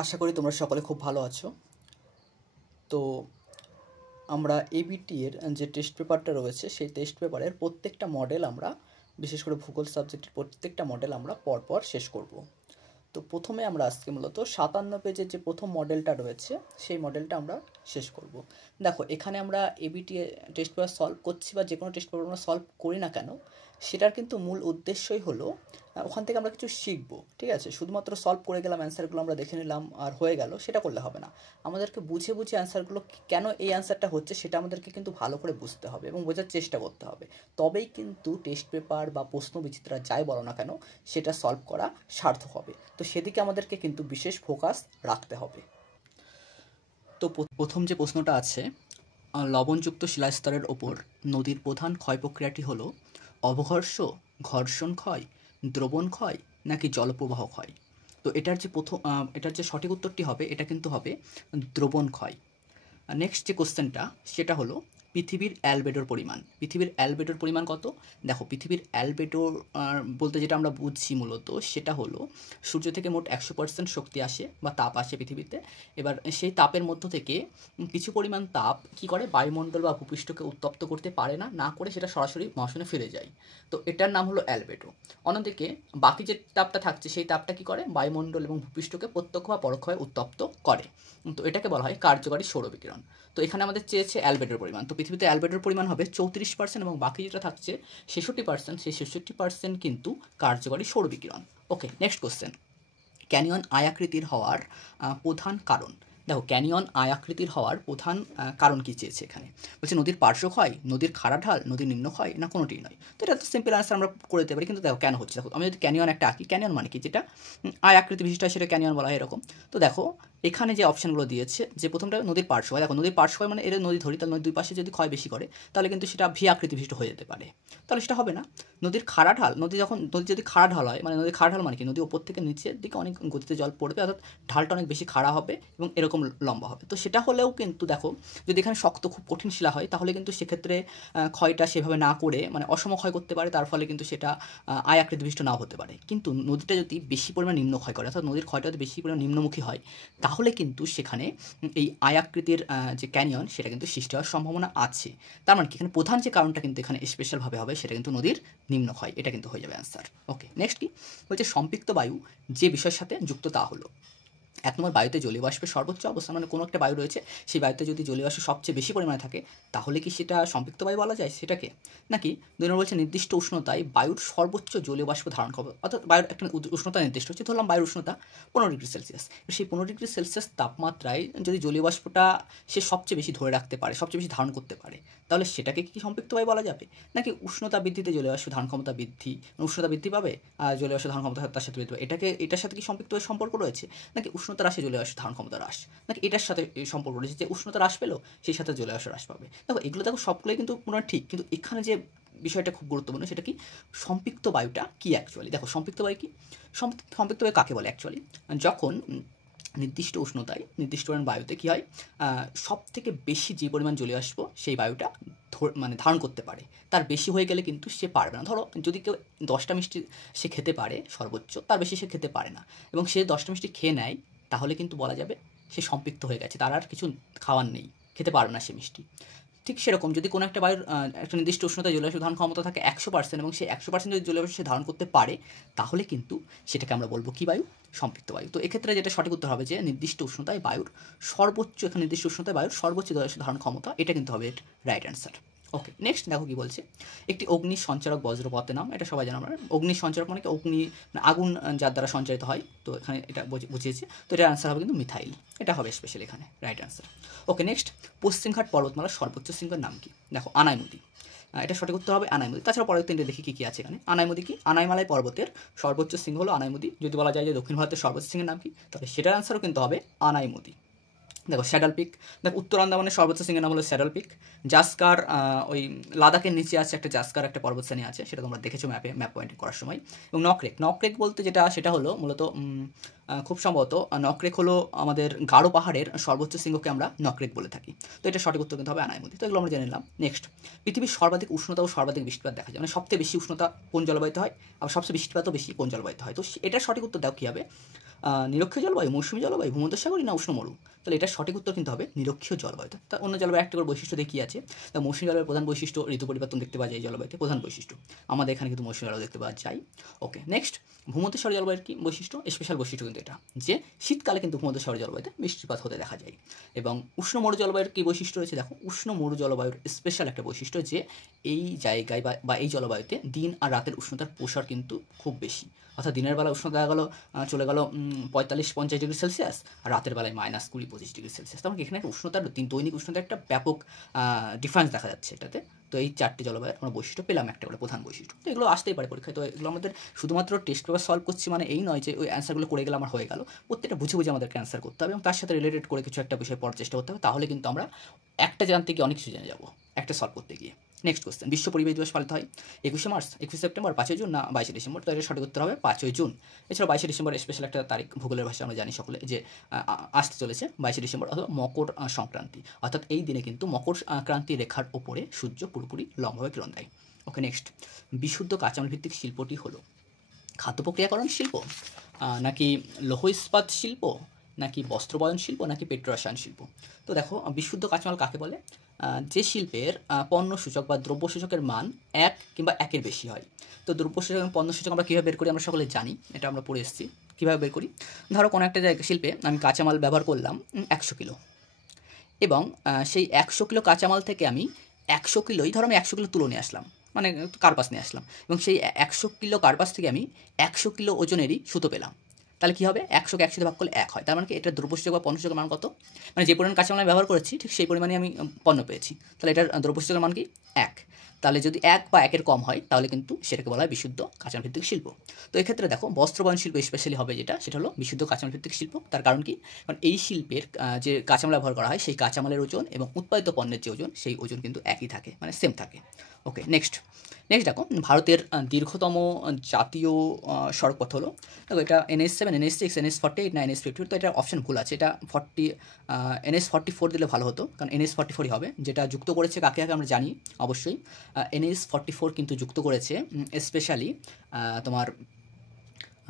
আশা করি তোমরা সকলে খুব ভালো আছো। তো আমরা এবিটি এর যে টেস্ট পেপারটা রয়েছে সেই টেস্ট পেপারের প্রত্যেকটা মডেল আমরা, বিশেষ করে ভূগোল সাবজেক্টের প্রত্যেকটা মডেল আমরা পরপর শেষ করব। তো প্রথমে আমরা আজকে মূলত 57 পেজের যে প্রথম মডেলটা রয়েছে সেই মডেলটা আমরা শেষ করব। দেখো, এখানে আমরা এবিটি টেস্ট পেপার সলভ করছি বা যে কোনো টেস্ট পেপার আমরা সলভ করি না কেন, সেটার কিন্তু মূল উদ্দেশ্যই হলো ওখান থেকে আমরা কিছু শিখবো। ঠিক আছে, শুধুমাত্র সলভ করে গেলাম, অ্যান্সারগুলো আমরা দেখে নিলাম আর হয়ে গেল, সেটা করলে হবে না। আমাদেরকে বুঝে বুঝে অ্যান্সারগুলো কেন এই অ্যান্সারটা হচ্ছে সেটা আমাদেরকে কিন্তু ভালো করে বুঝতে হবে এবং বোঝার চেষ্টা করতে হবে। তবেই কিন্তু টেস্ট পেপার বা প্রশ্ন বিচিত্রা যাই বলো না কেন সেটা সলভ করা সার্থক হবে। তো সেদিকে আমাদেরকে কিন্তু বিশেষ ফোকাস রাখতে হবে। তো প্রথম যে প্রশ্নটা আছে, লবণযুক্ত শিলাস্তরের ওপর নদীর প্রধান ক্ষয় প্রক্রিয়াটি হলো অবঘর্ষ, ঘর্ষণ ক্ষয়, দ্রবণ ক্ষয় নাকি জলপ্রবাহ ক্ষয়। তো এটার যে সঠিক উত্তরটি হবে এটা কিন্তু হবে দ্রবণ ক্ষয়। নেক্সট যে কোশ্চেনটা সেটা হলো পৃথিবীর অ্যালবেডোর পরিমাণ। পৃথিবীর অ্যালবেডোর পরিমাণ কত? দেখো, পৃথিবীর অ্যালবেডোর বলতে যেটা আমরা বুঝছি মূলত সেটা হলো সূর্য থেকে মোট 100% শক্তি আসে বা তাপ আসে পৃথিবীতে। এবার সেই তাপের মধ্য থেকে কিছু পরিমাণ তাপ কী করে, বায়ুমণ্ডল বা ভূপৃষ্ঠকে উত্তপ্ত করতে পারে না, না করে সেটা সরাসরি মহাশূন্যে ফিরে যায়। তো এটার নাম হলো অ্যালবেডো। অন্যদিকে বাকি যে তাপটা থাকছে সেই তাপটা কী করে, বায়ুমণ্ডল এবং ভূপৃষ্ঠকে প্রত্যক্ষ বা পরোক্ষভাবে উত্তপ্ত করে। তো এটাকে বলা হয় কার্যকরী সৌরবিকিরণ। তো এখানে আমাদের চেয়েছে অ্যালবেডোর পরিমাণ। তো পৃথিবীতে অ্যালবেডোর পরিমাণ হবে 34% এবং বাকি যেটা থাকছে 66%, সেই 66% কিন্তু কার্যকরী সৌরবিকিরণ। ওকে, নেক্সট কোশ্চেন, ক্যানিয়ন আয়াকৃতির হওয়ার প্রধান কারণ। দেখো, ক্যানিয়ন আয়াকৃতির হওয়ার প্রধান কারণ কী চেয়েছে এখানে, বলছে নদীর পার্শ্বক্ষয়, নদীর খাড়া ঢাল, নদীর নিম্নক্ষয় না কোনোটিই নয়। তো এটা তো সিম্পল আনসার আমরা করে দিতে পারি, কিন্তু দেখো কেন হচ্ছে। দেখো, আমি যদি ক্যানিয়ন একটা আঁকি, ক্যানিয়ন মানে কি, যেটা আয়াকৃতি বিশিষ্ট হয় সেটা ক্যানিয়ন বলা হয় এরকম। তো দেখো এখানে যে অপশানগুলো দিয়েছে, যে প্রথমটা নদীর পার্শ্বক্ষয়, দেখো নদীর পার্শ্বক্ষয় মানে এর নদী ধরি, তাহলে নদীর দুই পাশে যদি ক্ষয় বেশি করে তাহলে কিন্তু সেটা ভি আকৃতি বিশিষ্ট হয়ে যেতে পারে, তাহলে সেটা হবে না। নদীর খাড়া ঢাল, নদী যদি খাড়া ঢাল হয়, মানে নদীর খাড়া ঢাল মানে কি, নদী ওপর থেকে নিচের দিকে অনেক গতিতে জল পড়বে, অর্থাৎ ঢালটা অনেক বেশি খাড়া হবে এবং এরকম লম্বা হবে। তো সেটা হলেও কিন্তু দেখো, যদি এখানে শক্ত খুব কঠিন শিলা হয় তাহলে কিন্তু সেক্ষেত্রে ক্ষয়টা সেভাবে না করে মানে অসম ক্ষয় করতে পারে, তার ফলে কিন্তু সেটা আয়াকৃতি বিশিষ্ট নাও হতে পারে। কিন্তু নদীটা যদি বেশি পরিমাণ নিম্ন ক্ষয় করে, অর্থাৎ নদীর ক্ষয়টা যদি বেশি পরিমাণ নিম্নমুখী হয়, তাহলে কিন্তু সেখানে এই আয়াকৃতির যে ক্যানিয়ন সেটা কিন্তু সৃষ্টি হওয়ার সম্ভাবনা আছে। তার মানে কি, এখানে প্রধান যে কারণটা কিন্তু এখানে স্পেশালভাবে হবে সেটা কিন্তু নদীর নিম্ন ক্ষয়, এটা কিন্তু হয়ে যাবে অ্যান্সার। ওকে, নেক্সট কি বলছে, সম্পৃক্ত বায়ু যে বিষয়ের সাথে যুক্ত তা হলো। 1 নম্বর, বায়ুতে জলীয় বাষ্পের সর্বোচ্চ অবস্থান, মানে কোনো একটা বায়ু রয়েছে, সেই বায়ুতে যদি জলীয় বাষ্প সবচেয়ে বেশি পরিমাণে থাকে তাহলে কি সেটা সম্পৃক্ত বায়ু বলা যায় সেটাকে? নাকি 2 নম্বর বলছে নির্দিষ্ট উষ্ণতায় বায়ুর সর্বোচ্চ জলীয় বাষ্প ধারণ করবে, অর্থাৎ বায়ুর একটা উষ্ণতা নির্দিষ্ট হচ্ছে, ধরলাম বায়ুর উষ্ণতা 15 ডিগ্রি সেলসিয়াস, সেই 15 ডিগ্রি সেলসিয়াস তাপমাত্রায় যদি জলীয় বাষ্পটা সে সবচেয়ে বেশি ধরে রাখতে পারে, সবচেয়ে বেশি ধারণ করতে পারে, তাহলে সেটাকে কি সম্পৃক্ত বায়ু বলা যাবে? নাকি উষ্ণতা বৃদ্ধিতে জলীয় বাষ্প ধারণ ক্ষমতা বৃদ্ধি, উষ্ণতা বৃদ্ধি পাবে আর জলীয় বাষ্প ধারণ ক্ষমতা তার সাথে বৃদ্ধি পাবে, এটার সাথে কি সম্পৃক্ত সম্পর্ক রয়েছে? নাকি উষ্ণতা হ্রাসে জলীয় বাষ্প ধারণ ক্ষমতা হ্রাস, নাকি এটার সাথে সম্পর্ক রয়েছে যে উষ্ণতা হ্রাস পেলো সেই সাথে জলীয় বাষ্প হ্রাস পাবে? দেখো, এগুলো দেখো সবগুলোই কিন্তু পুরো ঠিক, কিন্তু এখানে যে বিষয়টা খুব গুরুত্বপূর্ণ সেটা কি, সম্পৃক্ত বায়ুটা কি অ্যাকচুয়ালি। দেখো, সম্পৃক্ত বায়ু কি, সম্পৃক্ত বায়ু কাকে বলে অ্যাকচুয়ালি, যখন নির্দিষ্ট উষ্ণতায় নির্দিষ্ট পরিমাণ বায়ুতে কী হয়, সব থেকে বেশি যে পরিমাণ জলীয় বাষ্প সেই বায়ুটা মানে ধারণ করতে পারে, তার বেশি হয়ে গেলে কিন্তু সে পারবে না। ধরো যদি কেউ 10টা মিষ্টি সে খেতে পারে সর্বোচ্চ, তার বেশি সে খেতে পারে না, এবং সে 10টা মিষ্টি খেয়ে নেয়, তাহলে কিন্তু বলা যাবে সে সম্পৃক্ত হয়ে গেছে, তার আর কিছু খাওয়ার নেই, খেতে পারবে না সে মিষ্টি। ঠিক সেরকম যদি কোনো একটা বায়ুর একটা নির্দিষ্ট উষ্ণতায় জলীয় বাষ্প ধারণ ক্ষমতা থাকে 100%, এবং সেই 100% যদি জলীয় বাষ্প সে ধারণ করতে পারে, তাহলে কিন্তু সেটাকে আমরা বলবো কি বায়ু, সম্পৃক্ত বায়ু। তো এক্ষেত্রে যেটা সঠিক উত্তর হবে যে নির্দিষ্ট উষ্ণতায় বায়ুর সর্বোচ্চ, এখানে নির্দিষ্ট উষ্ণতায় বায়ুর সর্বোচ্চ জলীয় বাষ্প ধারণ ক্ষমতা, এটা কিন্তু হবে রাইট অ্যান্সার। ওকে, নেক্সট দেখো কি বলছে, একটি অগ্নি সঞ্চারক বজ্রপথের নাম। এটা সবাই জানো আমরা, অগ্নি সঞ্চারক মানে কি, অগ্নি মানে আগুন যার দ্বারা সঞ্চারিত হয়, তো এখানে এটা বুঝিয়েছে। তো এটার অ্যান্সার হবে কিন্তু মিথাইল, এটা হবে স্পেশাল এখানে রাইট অ্যান্সার। ওকে, নেক্সট, পশ্চিমঘাট পর্বতমালার সর্বোচ্চ শৃঙ্গের নাম কি? দেখো, আনাইমুদি, এটা সঠিক উত্তর হবে আনাইমুদি। তাছাড়া পরের তিনটে দেখি কী আছে এখানে। আনাইমুদি কি, আনাইমালাই পর্বতের সর্বোচ্চ শৃঙ্গ হলো আনাইমুদি। যদি বলা যায় যে দক্ষিণ ভারতের সর্বোচ্চ শৃঙ্গের নাম কি, তবে সেটার অ্যান্সারও কিন্তু হবে আনাইমুদি। দেখো, স্যাডল পিক, দেখো উত্তর আন্দামানের সর্বোচ্চ শৃঙ্গের নাম হলো স্যাডল পিক। জাস্কার, ওই লাদাখের নিচে আছে একটা জাস্কার, একটা পর্বতশ্রেণী আছে, সেটা তোমরা দেখেছো ম্যাপ পয়েন্টিং করার সময়। এবং নকরেক বলতে যেটা সেটা হলো মূলত খুব সম্ভবত নকরেক হলো আমাদের গাঢ় পাহাড়ের সর্বোচ্চ শৃঙ্গকে আমরা নকরেক বলে থাকি। তো এটা সঠিক উত্তর কিন্তু হবে আনাইমুদি। তো এগুলো আমরা জেনে নিলাম। নেক্সট, পৃথিবীর সর্বাধিক উষ্ণতা ও সর্বাধিক বৃষ্টিপাত দেখা যায়, মানে সবচেয়ে বেশি উষ্ণতা কোন জলবায়ুতে হয়, আর সবচেয়ে বৃষ্টিপাতও বেশি কোন জলবায়ুতে হয়। তো এটার সঠিক উত্তর দাও কী হবে, নিরক্ষীয় জলবায়ু, মৌসুমী জলবায়ু, ভূমধ্যসাগরী না উষ্ণমরু? তাহলে এটার সঠিক উত্তর কিন্তু হবে নিরক্ষীয় জলবায়ু। তা অন্য জলবায়ু একটা করে বৈশিষ্ট্য দিয়ে কী আছে? তা মৌসুমী জলবায়ুর প্রধান বৈশিষ্ট্য ঋতু পরিবর্তন দেখতে পাওয়া যায় এই জলবায়ুতে, প্রধান বৈশিষ্ট্য। আমাদের এখানে কিন্তু মৌসুমী জলবায়ু দেখতে পাওয়া যায়। ওকে, নেক্সট, ভূমধ্যসাগরী জলবায়ুর কী বৈশিষ্ট্য? স্পেশাল বৈশিষ্ট্য কিন্তু এটা, যে শীতকালে কিন্তু ভূমধ্যসাগরী জলবায়ুতে বৃষ্টিপাত হতে দেখা যায়। এবং উষ্ণমরু জলবায়ুর কী বৈশিষ্ট্য রয়েছে? দেখো, উষ্ণমরু জলবায়ুর স্পেশাল একটা বৈশিষ্ট্য যে এই জায়গায় বা এই জলবায়ুতে দিন আর রাতের উষ্ণতার প্রসার কিন্তু খুব বেশি। অর্থাৎ দিনের বেলা উষ্ণতা দেখা গেলো চলে গেল 45-50 ডিগ্রি সেলসিয়াস, আর রাতের বেলায় -20-25 ডিগ্রি সেলসিয়াস। তার মানে এখানে একটা উষ্ণতার দৈনিক উষ্ণতার একটা ব্যাপক ডিফারেন্স দেখা যাচ্ছে এটাতে। তো এই 4টি জলবায়ুর আমরা বৈশিষ্ট্য পেলাম, একটা করে প্রধান বৈশিষ্ট্য। তো এগুলো আসতেই পারে পরীক্ষায়। তো এগুলো আমাদের শুধুমাত্র টেস্ট পেপার সলভ করছি মানে এই নয় যে ওই অ্যান্সারগুলো করে গেলে আমার হয়ে গেল। প্রত্যেকটা বুঝে বুঝে আমাদেরকে অ্যান্সার করতে হবে এবং তার সাথে রিলেটেড করে কিছু একটা বিষয় পড়ার চেষ্টা করতে হবে। তাহলে কিন্তু আমরা একটা জানতে গিয়ে অনেক কিছু জেনে যাবো একটা সলভ করতে গিয়ে। নেক্সট কোশ্চেন, বিশ্ব পরিবেশ দিবস পালিত হয় 21শে মার্চ, 21শে সেপ্টেম্বর, 5ই জুন না 22শে ডিসেম্বর? তো এর সঠিক উত্তর হবে 5ই জুন। এছাড়া 22শে ডিসেম্বর স্পেশাল একটা তারিখ, ভূগোলের ভাষায় আমরা জানি সকলে যে আসতে চলেছে 22শে ডিসেম্বর, অথবা মকর সংক্রান্তি। অর্থাৎ এই দিনে কিন্তু মকর ক্রান্তি রেখার ওপরে সূর্য পুরোপুরি লম্বভাবে কিরণ দেয়। ওকে, নেক্সট, বিশুদ্ধ কাঁচামাল ভিত্তিক শিল্পটি হলো খাদ্য প্রক্রিয়াকরণ শিল্প, নাকি লৌহ ইস্পাত শিল্প, নাকি বস্ত্রবয়ন শিল্প, নাকি পেট্রোরসায়ন শিল্প? তো দেখো, বিশুদ্ধ কাঁচামাল কাকে বলে? যে শিল্পের পণ্য সূচক বা দ্রব্য সূচকের মান 1 কিংবা 1-এর বেশি হয়। তো দ্রব্য সূচক এবং পণ্য সূচক আমরা কীভাবে বের করি? আমরা সকলে জানি, এটা আমরা পড়ে এসেছি। কীভাবে বের করি? ধরো কোনো একটা জায়গায় শিল্পে আমি কাঁচামাল ব্যবহার করলাম 100 কিলো, এবং সেই 100 কিলো কাঁচামাল থেকে আমি 100 কিলোই, ধরো আমি 100 কিলো তুলো নিয়ে আসলাম, মানে কার্পাস নিয়ে আসলাম, এবং সেই 100 কিলো কার্পাস থেকে আমি 100 কিলো ওজনেরই সুতো পেলাম। তাহলে কী হবে? 100কে 100 দিয়ে ভাগ করলে 1 হয়। তার মানে কি এটা দ্রব্যসূচক বা পণ্যসূচকের মান কত? মানে যে পরিমাণ কাঁচামাল আমি ব্যবহার করেছি ঠিক সেই পরিমাণে আমি পণ্য পেয়েছি। তাহলে এটার দ্রব্যসূচকের মান কি? 1। তাহলে যদি 1 বা 1-এর কম হয় তাহলে কিন্তু সেটাকে বলা হয় বিশুদ্ধ কাঁচামাল ভিত্তিক শিল্প। তো এক্ষেত্রে দেখো, বস্ত্রবয়ন শিল্প স্পেশালি হবে যেটা, সেটা হলো বিশুদ্ধ কাঁচামাল ভিত্তিক শিল্প। তার কারণ কি? কারণ এই শিল্পের যে কাঁচামাল ব্যবহার করা হয় সেই কাঁচামালের ওজন এবং উৎপাদিত পণ্যের যে ওজন সেই ওজন কিন্তু একই থাকে, মানে সেম থাকে। ওকে, নেক্সট দেখো, ভারতের দীর্ঘতম জাতীয় সড়ক পথ হলো, দেখো এটা NH7, NH6, NH48 না NH50? তো এটা অপশন ভুল আছে, এটা NH44 দিলে ভালো হতো, কারণ NH44 হবে। যেটা যুক্ত করেছে কাকে কাকে আমরা জানি অবশ্যই। NH44 কিন্তু যুক্ত করেছে স্পেশালি তোমার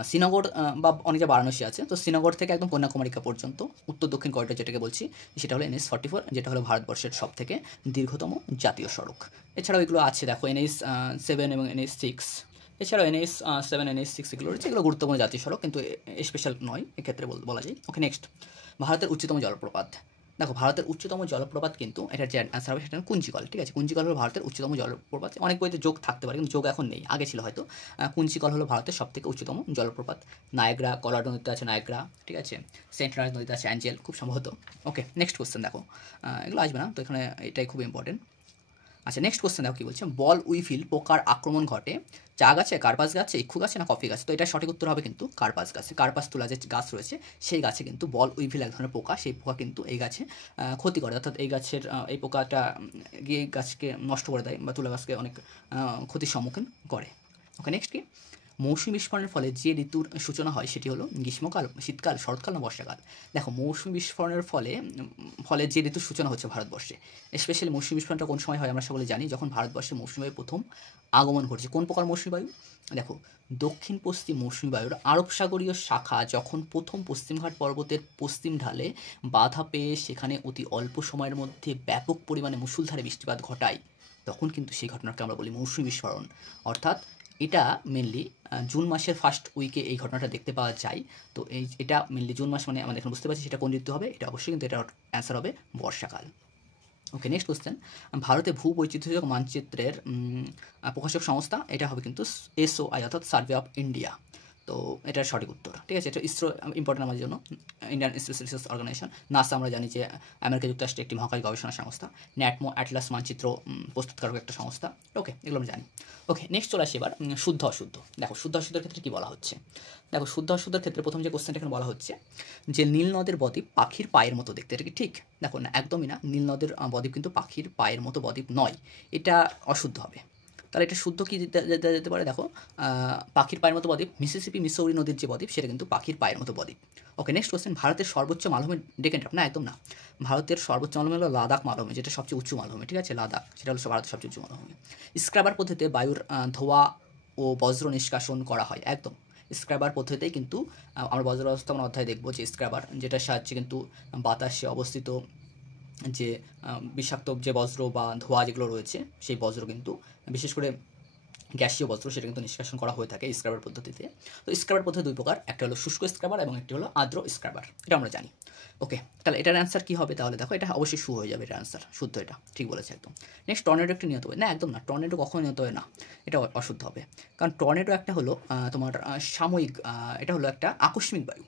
শ্রীনগর বা অনেক যা বারাণসী আছে, তো শ্রীনগর থেকে একদম কন্যাকুমারিকা পর্যন্ত উত্তর দক্ষিণ করিডোর যেটাকে বলছি, সেটা হলো NH44, যেটা হলো ভারতবর্ষের সবথেকে দীর্ঘতম জাতীয় সড়ক। এছাড়াও এগুলো আছে দেখো, NH7 এবং NH6, এছাড়াও NH7, NH6 এগুলো রয়েছে, এগুলো গুরুত্বপূর্ণ জাতীয় সড়ক, কিন্তু স্পেশাল নয় এক্ষেত্রে বলা যায়। ওকে, নেক্সট, ভারতের উচ্চতম জলপ্রপাত। দেখো, ভারতের উচ্চতম জলপ্রপাত কিন্তু এটার যে অ্যান্সার হবে সেটা কুঞ্চিকল। ঠিক আছে, কুঞ্চিকল হলো ভারতের উচ্চতম জলপ্রপাত। অনেক বইতে যোগ থাকতে পারে, কিন্তু যোগ এখন নেই, আগে ছিল হয়তো। কুঞ্চিকল হলো ভারতের সবথেকে উচ্চতম জলপ্রপাত। নায়াগ্রা, কলোরাডো নদীতে আছে নায়াগ্রা, ঠিক আছে, সেন্ট লরেন্স নদীতে আছে অ্যাঞ্জেল, খুব সম্ভবত। ওকে, নেক্সট কোশ্চেন দেখো, এগুলো আসবে না তো এখানে, এটাই খুব ইম্পর্টেন্ট। আচ্ছা, নেক্সট কোশ্চেন দেখো কী বলছে, বল উইফিল পোকার আক্রমণ ঘটে চা গাছে, কার্পাস গাছে, ইক্ষু গাছে না কফি গাছে? তো এটা সঠিক উত্তর হবে কিন্তু কার্পাস গাছে। কার্পাস তুলা যে গাছ রয়েছে সেই গাছে কিন্তু বল উইফিল এক ধরনের পোকা, সেই পোকা কিন্তু এই গাছে ক্ষতি করে, অর্থাৎ এই গাছের এই পোকাটা গিয়ে গাছকে নষ্ট করে দেয় বা তুলা গাছকে অনেক ক্ষতির সম্মুখীন করে। ওকে, নেক্সট কি, মৌসুমী বিস্ফোরণের ফলে যে ঋতুর সূচনা হয় সেটি হলো গ্রীষ্মকাল, শীতকাল, শরৎকাল না বর্ষাকাল? দেখো, মৌসুমী বিস্ফোরণের ফলে যে ঋতুর সূচনা হচ্ছে ভারতবর্ষে, স্পেশালি মৌসুমী বিস্ফোরণটা কোন সময় হয় আমরা সকলে জানি, যখন ভারতবর্ষে মৌসুমী বায়ু প্রথম আগমন ঘটছে। কোন প্রকার মৌসুমী বায়ু? দেখো, দক্ষিণ পশ্চিম মৌসুমী বায়ুর আরব সাগরীয় শাখা যখন প্রথম পশ্চিমঘাট পর্বতের পশ্চিম ঢালে বাধা পেয়ে সেখানে অতি অল্প সময়ের মধ্যে ব্যাপক পরিমাণে মুষলধারে বৃষ্টিপাত ঘটায়, তখন কিন্তু সেই ঘটনাকে আমরা বলি মৌসুমী বিস্ফোরণ। অর্থাৎ এটা মেনলি জুন মাসের ফার্স্ট উইকে এই ঘটনাটা দেখতে পাওয়া যায়। তো এটা মেনলি জুন মাস, মানে আমরা এখন বুঝতে পারছি সেটা কোন ঋতু হবে, এটা অবশ্যই কিন্তু এটার অ্যান্সার হবে বর্ষাকাল। ওকে, নেক্সট কোশ্চেন, ভারতে ভূবৈচিত্র্যসূচক মানচিত্রের প্রকাশক সংস্থা, এটা হবে কিন্তু SOI, অর্থাৎ সার্ভে অফ ইন্ডিয়া। তো এটার সঠিক উত্তর, ঠিক আছে। এটা ইসরো ইম্পর্টেন্ট আমাদের জন্য, Indian space research organisation. NASA আমরা জানি যে আমেরিকা যুক্তরাষ্ট্রের একটি মহাকাশ গবেষণা সংস্থা। ন্যাটমো অ্যাটলাস মানচিত্র প্রস্তুতকারক একটা সংস্থা। ওকে, এগুলো আমরা জানি। ওকে, নেক্সট চলে আসি এবার শুদ্ধ অশুদ্ধ। দেখো, শুদ্ধ অশুদ্ধের ক্ষেত্রে কী বলা হচ্ছে? দেখো, শুদ্ধ অশুদ্ধের ক্ষেত্রে প্রথম যে কোশ্চেনটা এখানে বলা হচ্ছে যে নীল নদের বদ্বীপ পাখির পায়ের মতো দেখতে, এটা কি ঠিক? দেখো না, একদমই না, নীল নদের বদ্বীপ কিন্তু পাখির পায়ের মতো বদ্বীপ নয়, এটা অশুদ্ধ হবে। তাহলে এটা শুদ্ধ কী যেতে পারে? দেখো, পাখির পায়ের মতো বদ্বীপ মিসিসিপি মিসৌরি নদীর যে বদ্বীপ সেটা কিন্তু পাখির পায়ের মতো বদ্বীপ। ওকে, নেক্সট কোশ্চেন, ভারতের সর্বোচ্চ মালভূমি ডেকেন টপ? না, একদম না, ভারতের সর্বোচ্চ মালভূমি হলো লাদাখ মালভূমি, যেটা সবচেয়ে উঁচু মালভূমি, ঠিক আছে, লাদাখ, সেটা হলো ভারতের সবচেয়ে উঁচু মালভূমি। স্ক্রাবার পদ্ধতিতে বায়ুর ধোঁয়া ও বজ্র নিষ্কাশন করা হয়, একদম, স্ক্র্যাবার পদ্ধতিতেই কিন্তু আমরা বজ্র ব্যবস্থাপনা অধ্যায়ে দেখব যে স্ক্র্যাবার, যেটার সাহায্যে কিন্তু বাতাসে অবস্থিত যে বিষাক্ত যে বজ্র বা ধোঁয়া যেগুলো রয়েছে, সেই বজ্র কিন্তু বিশেষ করে গ্যাসীয় বজ্র সেটা কিন্তু নিষ্কাশন করা হয়ে থাকে স্ক্র্যাবার পদ্ধতিতে। তো স্ক্র্যাবার পদ্ধতি দুই প্রকার, একটা হলো শুষ্ক স্ক্র্যাবার এবং একটি হলো আর্দ্র স্ক্র্যাবার, এটা আমরা জানি। ওকে, তাহলে এটার অ্যান্সার কী হবে? তাহলে দেখো, এটা অবশ্যই শু হয়ে যাবে, এটার অ্যান্সার শুদ্ধ, এটা ঠিক বলেছে একদম। নেক্সট, টর্নেডো একটি নিহত হবে না, একদম না, টর্নেডো কখনো নিহত হয় না, এটা অশুদ্ধ হবে। কারণ টর্নেডো একটা হলো তোমার সাময়িক, এটা হলো একটা আকস্মিক বায়ু।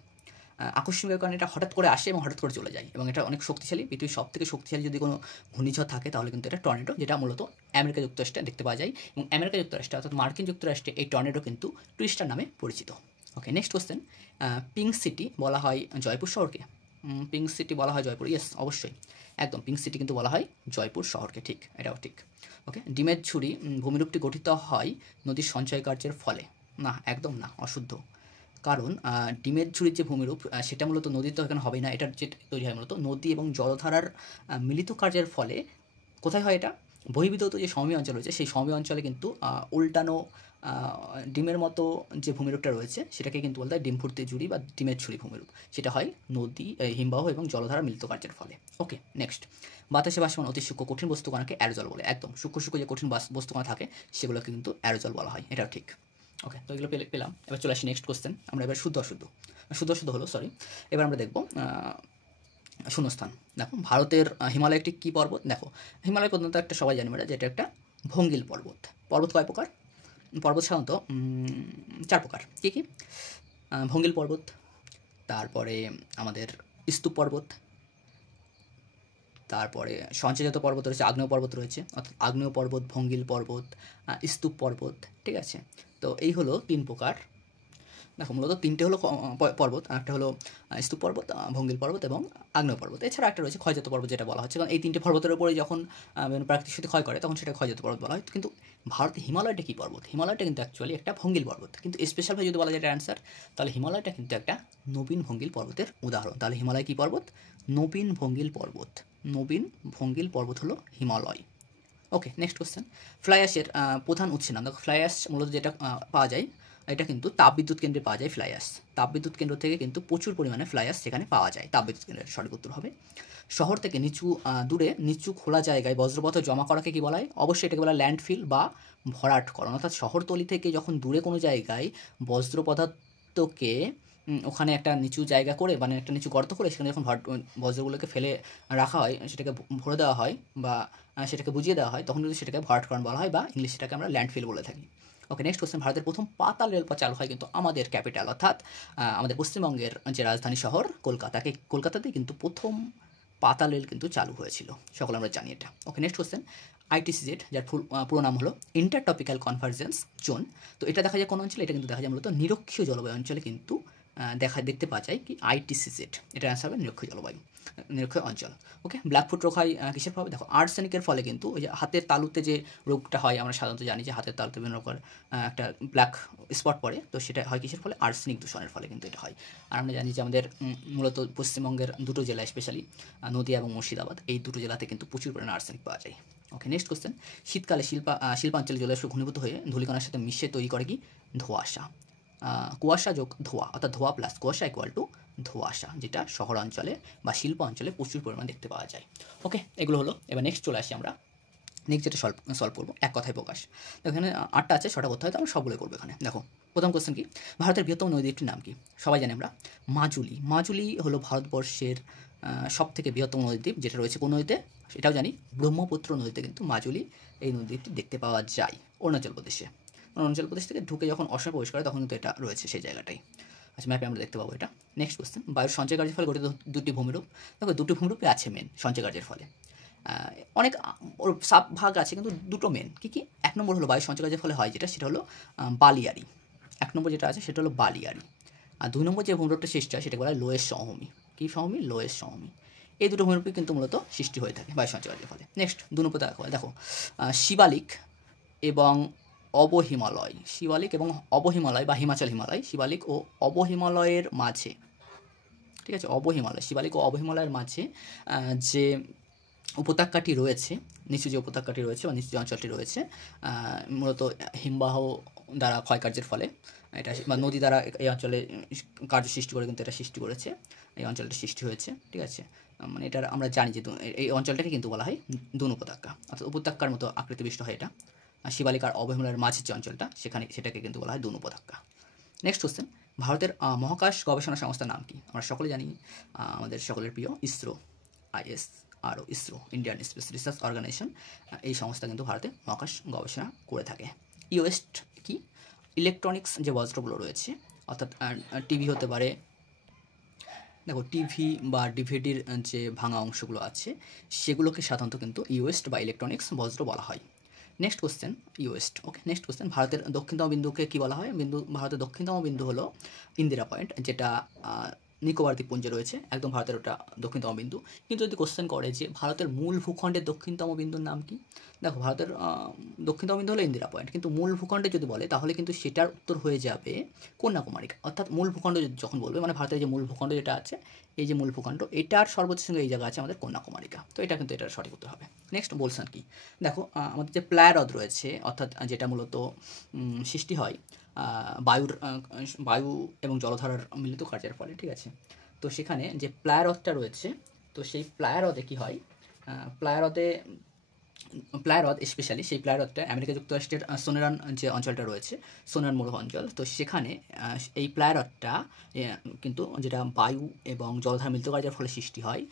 আকস্মিক কারণে এটা হঠাৎ করে আসে এবং হঠাৎ করে চলে যায়, এবং এটা অনেক শক্তিশালী, পৃথিবীর সব থেকে শক্তিশালী যদি কোনো ঘূর্ণিঝড় থাকে তাহলে কিন্তু এটা টর্নেডো, যেটা মূলত আমেরিকা যুক্তরাষ্ট্রে দেখতে পাওয়া যায়, এবং আমেরিকা যুক্তরাষ্ট্রে অর্থাৎ মার্কিন যুক্তরাষ্ট্রে এই টর্নেডো কিন্তু টুইস্টার নামে পরিচিত। ওকে, নেক্সট কোশ্চেন, পিঙ্ক সিটি বলা হয় জয়পুর শহরকে? পিঙ্ক সিটি বলা হয় জয়পুর, ইয়েস অবশ্যই একদম, পিঙ্ক সিটি কিন্তু বলা হয় জয়পুর শহরকে, ঠিক, এটাও ঠিক। ওকে, ডিমের ঝুড়ি ভূমিরূপটি গঠিত হয় নদীর সঞ্চয় কার্যের ফলে? না, একদম না, অশুদ্ধ। কারণ ডিমের ঝুড়ির যে ভূমিরূপ সেটা মূলত নদীর তো এখানে হবেই না, এটার যে তৈরি হয় মূলত নদী এবং জলধারার মিলিত কার্যের ফলে। কোথায় হয় এটা? বহির্বিধৌত যে সমভূমি অঞ্চল রয়েছে সেই সমভূমি অঞ্চলে কিন্তু উল্টানো ডিমের মতো যে ভূমিরূপটা রয়েছে সেটাকে কিন্তু বলতে হয় ডিম ফুটতে ঝুড়ি বা ডিমের ঝুড়ি ভূমিরূপ, সেটা হয় নদী, হিমবাহ এবং জলধারা মিলিত কার্যের ফলে। ওকে, নেক্সট, বাতাসে ভাসমান অতি সূক্ষ্ম কঠিন বস্তুকণাকে অ্যারোজল বলে? একদম, সূক্ষ্ম যে কঠিন বস্তুকণা থাকে সেগুলোকে কিন্তু অ্যারোজল বলা হয়, এটাও ঠিক। ওকে, তো এগুলো পেলাম। এবার চলে আসি নেক্সট কোশ্চেন, আমরা এবার শুদ্ধ অশুদ্ধ হলো, সরি। এবার আমরা দেখব শূন্যস্থান। দেখো, ভারতের হিমালয় একটি কী পর্বত? দেখো, হিমালয় পর্বত একটা সবাই জানি আমরা, যেটা একটা ভঙ্গিল পর্বত। পর্বত কয় প্রকার? পর্বত সাধারণত 4 প্রকার। কী কী? ভঙ্গিল পর্বত, তারপরে আমাদের স্তূপ পর্বত, তারপরে সঞ্চয়জাত পর্বত রয়েছে, আগ্নেয় পর্বত রয়েছে, অর্থাৎ আগ্নেয় পর্বত, ভঙ্গিল পর্বত, স্তূপ পর্বত, ঠিক আছে। তো এই হলো 3 প্রকার। দেখো, মূলত 3টে হলো পর্বত, একটা হলো স্তূপ পর্বত, ভঙ্গিল পর্বত এবং আগ্নেয় পর্বত। এছাড়া একটা রয়েছে ক্ষয়জাত পর্বত, যেটা বলা হচ্ছে, কারণ এই 3টে পর্বতের উপরে যখন প্রাকৃতিক শক্তি ক্ষয় করে তখন সেটা ক্ষয়জাত পর্বত বলা হয়। কিন্তু ভারতে হিমালয়টা কী পর্বত? হিমালয়টা কিন্তু অ্যাকচুয়ালি একটা ভঙ্গিল পর্বত, কিন্তু স্পেশালভাবে যদি বলা যায় এটা অ্যান্সার, তাহলে হিমালয়টা কিন্তু একটা নবীন ভঙ্গিল পর্বতের উদাহরণ। তাহলে হিমালয় কী পর্বত? নবীন ভঙ্গিল পর্বত। নবীন ভঙ্গিল পর্বত হলো হিমালয়। ওকে, নেক্সট কোশ্চেন, ফ্লাই অ্যাশের প্রধান উৎসের নাম? দেখো, ফ্লাই অ্যাশ মূলত যেটা পাওয়া যায়, এটা কিন্তু তাপবিদ্যুৎ কেন্দ্রে পাওয়া যায় ফ্লাই অ্যাশ। তাপবিদ্যুৎ কেন্দ্র থেকে কিন্তু প্রচুর পরিমাণে ফ্লাই অ্যাশ সেখানে পাওয়া যায়, তাপবিদ্যুৎ কেন্দ্রের সঠিক উত্তর হবে। শহর থেকে দূরে নিচু খোলা জায়গায় বজ্রপাত জমা করাকে কি বলা হয়? অবশ্যই এটাকে বলা ল্যান্ডফিল বা ভরাটকরণ, অর্থাৎ শহরতলি থেকে যখন দূরে কোনো জায়গায় বজ্র পদার্থকে ওখানে একটা নিচু জায়গা করে, মানে একটা নিচু গর্ত করে সেখানে যখন বজ্রগুলোকে ফেলে রাখা হয়, সেটাকে ভরে দেওয়া হয় বা সেটাকে বুঝিয়ে দেওয়া হয়, তখন কিন্তু সেটাকে ভরাটকরণ বলা হয়, বা ইংলিশ সেটাকে আমরা ল্যান্ডফিল বলে থাকি। ওকে, নেক্সট কোশ্চেন, ভারতের প্রথম পাতাল রেলপথ চালু হয় কিন্তু আমাদের ক্যাপিটাল, অর্থাৎ আমাদের পশ্চিমবঙ্গের যে রাজধানী শহর কলকাতাতেই কিন্তু প্রথম পাতাল রেল কিন্তু চালু হয়েছিল, সকলে আমরা জানি এটা। ওকে, নেক্সট কোশ্চেন, ITCZ, যার পুরো নাম হলো ইন্টার টপিক্যাল কনভার্জেন্স জোন। তো এটা দেখা যায় কোন অঞ্চলে? এটা কিন্তু দেখা যায় মূলত নিরক্ষীয় জলবায়ু অঞ্চলে কিন্তু দেখতে পাওয়া যায় কি ITCZ, এটা অ্যান্সার হবে নিরক্ষীয় অঞ্চল। ওকে, ব্ল্যাকফুট রোগ হয় কিসের ফলে? দেখো, আর্সেনিকের ফলে কিন্তু ওই যে হাতের তালুতে যে রোগটা হয়, আমরা সাধারণত জানি যে হাতের তালুতে বিভিন্ন রকমের একটা ব্ল্যাক স্পট পড়ে, তো সেটা হয় কিসের ফলে? আর্সেনিক দূষণের ফলে কিন্তু এটা হয়। আর আমরা জানি যে আমাদের মূলত পশ্চিমবঙ্গের দুটো জেলা, স্পেশালি নদিয়া এবং মুর্শিদাবাদ, এই দুটো জেলাতে কিন্তু প্রচুর পরিমাণে আর্সেনিক পাওয়া যায়। ওকে, নেক্সট কোশ্চেন, শীতকালে শিল্পাঞ্চলে জলাশয় ঘনীভূত হয়ে ধূলিকণার সাথে মিশে তৈরি করে কি? ধোঁয়াশা। কুয়াশা যোগ ধোঁয়া, অর্থাৎ ধোঁয়া প্লাস কুয়াশা ইকুয়াল টু ধোঁয়াশা, যেটা শহর অঞ্চলে বা শিল্প অঞ্চলে প্রচুর পরিমাণে দেখতে পাওয়া যায়। ওকে, এগুলো হলো। এবার নেক্সট চলে আসি আমরা নেক্সট যেটা সলভ করবো, এক কথায় প্রকাশ। এখানে 8টা আছে, 6টা করতে হয়, তো আমরা সবগুলো করবো এখানে। দেখো, প্রথম কোশ্চেন কি? ভারতের বৃহত্তম নদীটির নাম কি? সবাই জানি আমরা, মাজুলি। মাজুলি হলো ভারতবর্ষের সব থেকে বৃহত্তম নদীদ্বীপ, যেটা রয়েছে কোন নদীতে? এটাও জানি, ব্রহ্মপুত্র নদীতে কিন্তু মাজুলি এই নদীটি দেখতে পাওয়া যায়, অরুণাচল প্রদেশে। অরুণাচল প্রদেশ থেকে ঢুকে যখন অসমে প্রবেশ করে তখন কিন্তু এটা রয়েছে সেই জায়গাটাই। আচ্ছা, ম্যাপে আমরা দেখতে পাবো এটা। নেক্সট কোশ্চেন, বায়ুর সঞ্চয় কার্যের ফলে গঠিত দুটি ভূমিরূপ। দেখো, দুটি ভূমিরূপই আছে মেন সঞ্চয় কার্যের ফলে, অনেক ওর সাব ভাগ আছে, কিন্তু দুটো মেন। কী কী? 1 নম্বর হলো বায়ু সঞ্চয় কার্যের ফলে হয় যেটা, সেটা হলো বালিয়াড়ি। 1 নম্বর যেটা আছে সেটা হলো বালিয়াড়ি। আর 2 নম্বর যে ভূমিরূপটা সৃষ্টি হয় সেটাকে বলা হয় লোয়েস সমভূমি। কী সমভূমি? লোয়েস সমভূমি। এই দুটো ভূমিরূপই কিন্তু মূলত সৃষ্টি হয়ে থাকে বায়ু সঞ্চয় কার্যের ফলে। নেক্সট 2 নম্বর দেখো, শিবালিক এবং অবহিমালয়, শিবালিক এবং অবহিমালয় বা হিমাচল হিমালয়, শিবালিক ও অবহিমালয়ের মাঝে, ঠিক আছে, অবহিমালয়, শিবালিক ও অবহিমালয়ের মাঝে যে উপত্যকাটি রয়েছে, নিচু যে উপত্যকাটি রয়েছে বা নিচু যে অঞ্চলটি রয়েছে, মূলত হিমবাহ দ্বারা ক্ষয়কার্যের ফলে এটা বা নদী দ্বারা এই অঞ্চলে কার্য সৃষ্টি করে কিন্তু এটা সৃষ্টি করেছে, এই অঞ্চলটা সৃষ্টি হয়েছে, ঠিক আছে। মানে এটার আমরা জানি যে এই অঞ্চলটাকে কিন্তু বলা হয় দুন উপত্যকা, অর্থাৎ উপত্যকার মতো আকৃতি বিশিষ্ট হয় এটা। আর শিবালিকার অবহিমুলার মাঝের যে অঞ্চলটা সেটাকে কিন্তু বলা হয় দুন উপত্যকা। নেক্সট কোশ্চেন, ভারতের মহাকাশ গবেষণা সংস্থার নাম কি? আমরা সকলে জানি আমাদের সকলের প্রিয় ISRO, ISRO, ISRO, Indian space research organisation. এই সংস্থা কিন্তু ভারতে মহাকাশ গবেষণা করে থাকে। ইওয়েস্ট কি? ইলেকট্রনিক্স যে বজ্রগুলো রয়েছে, অর্থাৎ টিভি হতে পারে, দেখো টিভি বা ডিভিডির যে ভাঙা অংশগুলো আছে সেগুলোকে সাধারণত কিন্তু ইওয়েস্ট বা ইলেকট্রনিক্স বজ্র বলা হয়। নেক্সট কোশ্চেন, ইওয়েস্ট। ওকে, নেক্সট কোশ্চেন, ভারতের দক্ষিণতম বিন্দুকে কী বলা হয়? ভারতের দক্ষিণতম বিন্দু হলো ইন্দিরা পয়েন্ট, যেটা নিকোবর দ্বীপপুঞ্জে রয়েছে, একদম ভারতের ওটা দক্ষিণতম বিন্দু। কিন্তু যদি কোশ্চেন করে যে ভারতের মূল ভূখণ্ডের দক্ষিণতম বিন্দুর নাম কি? দেখো ভারতের দক্ষিণতম বিন্দু হলো ইন্দিরা পয়েন্ট, কিন্তু মূল ভূখণ্ডে যদি বলে তাহলে কিন্তু সেটার উত্তর হয়ে যাবে কন্যাকুমারিকা। অর্থাৎ মূল ভূখণ্ড যখন বলবে, মানে ভারতের যে মূল ভূখণ্ড যেটা আছে, এই যে মূল ভূখণ্ড, এটার সর্বোচ্চ সঙ্গে এই জায়গা আছে আমাদের কন্যাকুমারিকা। তো এটা কিন্তু এটার সঠিক উত্তর হবে। নেক্সট বলছেন কি? দেখো আমাদের যে প্লায় হ্রদ রয়েছে, অর্থাৎ যেটা মূলত সৃষ্টি হয় বায়ু এবং জলধারার মিলিত কার্যের ফলে, ঠিক আছে। তো সেখানে যে প্লায় হ্রদটা রয়েছে, তো সেই প্লায় হ্রদে কী হয়? প্লায় হ্রদ স্পেশালি সেই প্লায় হ্রদটা আমেরিকা যুক্তরাষ্ট্রের সোনেরান যে অঞ্চলটা রয়েছে, সোনেরান মরু অঞ্চল, তো সেখানে এই প্লায় হ্রদটা কিন্তু যেটা বায়ু এবং জলধারা মিলিত কার্যের ফলে সৃষ্টি হয়,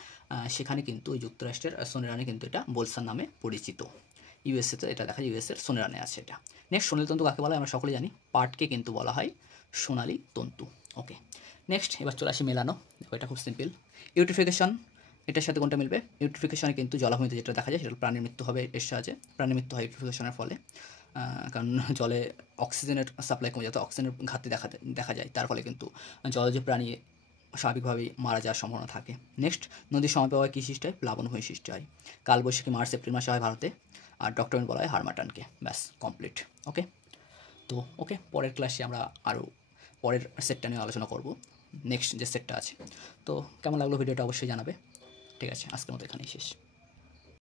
সেখানে কিন্তু ওই যুক্তরাষ্ট্রের সোনেরানে কিন্তু এটা বোলসান নামে পরিচিত। ইউএসএতে এটা দেখা যায়, ইউএসএর সোনেরানে আছে এটা। নেক্সট, সোনালী তন্তু কাকে বলা হয়? আমরা সকলে জানি পাটকে কিন্তু বলা হয় সোনালী তন্তু। ওকে, নেক্সট এবার চলে আসি মেলানো। দেখো এটা খুব সিম্পল। ইউট্রিফিকেশন, এটার সাথে কোনটা মিলবে? ইউট্রিফিকেশনে কিন্তু জলাভূমিতে যেটা দেখা যায় সেটা প্রাণীর মৃত্যু হবে, এর সাহায্যে প্রাণীর মৃত্যু হয় ইউট্রিফিকেশনের ফলে। কারণ জলে অক্সিজেনের সাপ্লাই কমে যায়, তো অক্সিজেনের ঘাটতি দেখা যায়, তার ফলে কিন্তু জলজ প্রাণী স্বাভাবিকভাবেই মারা যাওয়ার সম্ভাবনা থাকে। নেক্সট, নদীর সমপ্রবাহে কী সৃষ্টি হয়? প্লাবনভূমি সৃষ্টি হয়। কালবৈশাখী মার্চ এপ্রিল মাসে হয় ভারতে, আর ডক্টর বলা হয় হারমাটানকে। ব্যাস কমপ্লিট। ওকে, তো ওকে, পরের ক্লাসে আমরা আরও পরের সেটটা নিয়ে আলোচনা করব, নেক্সট যে সেটটা আছে। তো কেমন লাগলো ভিডিওটা অবশ্যই জানাবে। ঠিক আছে, আজকের মতো এখানেই শেষ।